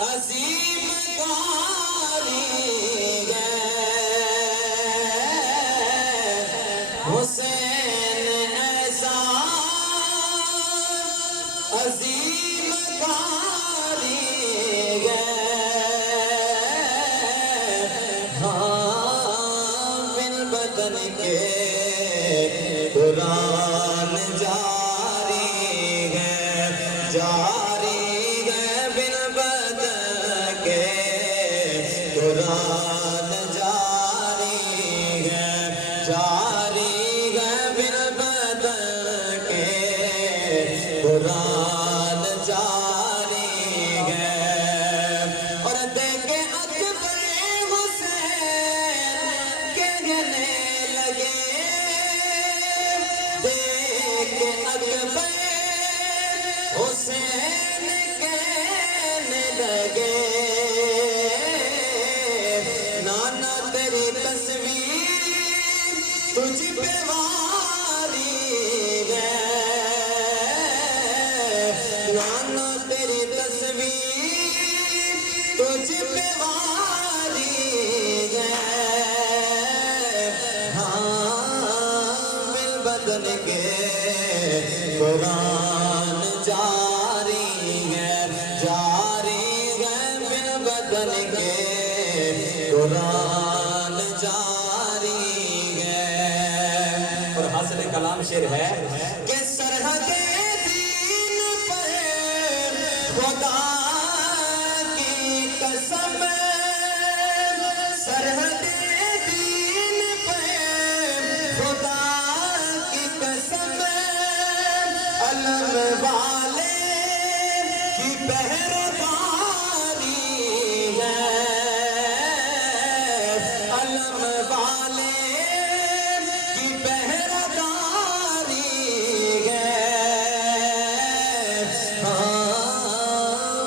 عظیم کاریگر حسین ایسا عظیم کاریگر بن بدن کے قرآن جاری ہے بن بدن کے قرآن جاری ہے بن بدن کے قرآن جاری ہے اور دیکھے اکبر حسین کہنے لگے دیکھے اکبر حسین کہنے لگے نانا تیری تصویر تجھ پہ واری ہے نانا تیری تصویر تجھ پہ واری ہے بن بدن کے قرآن جاری ہے بن بدن کے قرآن جاری ہے اور حاصل کلام شعر ہے کہ سرحد دین پر خدا کی قسم سرحد دین پر خدا کی قسم علم والے کی پہربانی ہے علم والے کی پہربانی ہے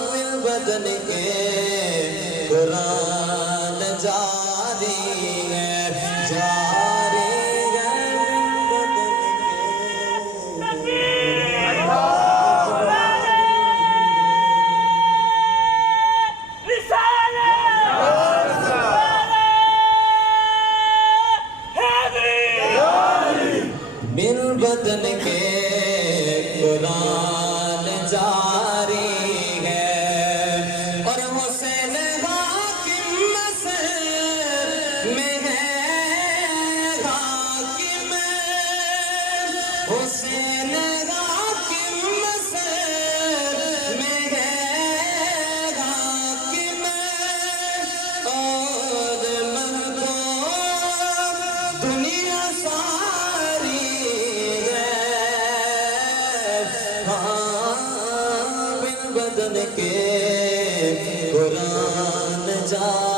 بن بدن کے قرآن جاری ہے بن بدن کے قرآن جاری ہے اور حسین حاکم مصر میں ہے حاکم حسین حاکم مصر میں ہے حاکم اور محبوب دنیا ساری بن بدن کے قرآن جاری